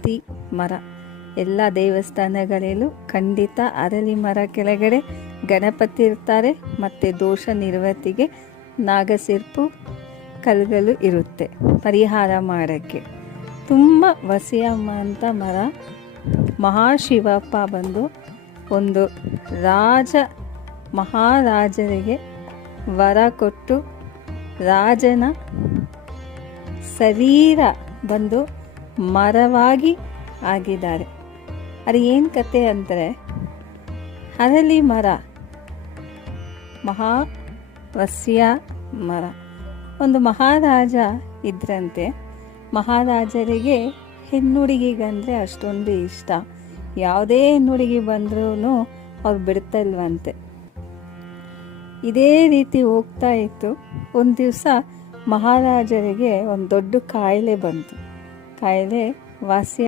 ಅರಳಿ ಮರ ಎಲ್ಲ ದೇವಸ್ಥಾನಗಳಲ್ಲೂ ಖಂಡಿತ ಅರಳಿ ಮರ ಕೆಳಗಡೆ ಗಣಪತಿ ಇರ್ತಾರೆ ಮತ್ತು ದೋಷ ನಿರ್ವರ್ತಿಗೆ ನಾಗಸಿರ್ಪು ಕಲ್ಗಳು ಇರುತ್ತೆ ಪರಿಹಾರ ಮಾಡೋಕ್ಕೆ. ತುಂಬ ವಸಿಯಮ್ಮ ಅಂತ ಮರ. ಮಹಾಶಿವಪ್ಪ ಬಂದು ಒಂದು ಮಹಾರಾಜರಿಗೆ ವರ ಕೊಟ್ಟು ರಾಜನ ಶರೀರ ಬಂದು ಮರವಾಗಿ ಆಗಿದ್ದಾರೆ. ಅದು ಏನು ಕತೆ ಅಂದರೆ, ಅರಳಿ ಮರ ಮಹಾವಸ್ಯ ಮರ. ಒಂದು ಮಹಾರಾಜ ಇದ್ರಂತೆ. ಮಹಾರಾಜರಿಗೆ ಹೆಣ್ಣುಡುಗಿಗಂದರೆ ಅಷ್ಟೊಂದು ಇಷ್ಟ. ಯಾವುದೇ ಹೆಣ್ಣುಡುಗಿ ಬಂದ್ರೂ ಅವ್ರು ಬಿಡ್ತಲ್ವಂತೆ. ಇದೇ ರೀತಿ ಹೋಗ್ತಾ ಇತ್ತು. ಒಂದು ದಿವಸ ಮಹಾರಾಜರಿಗೆ ಒಂದು ದೊಡ್ಡ ಕಾಯಿಲೆ ಬಂತು. ಕಾಯಿಲೆ ವಾಸಿ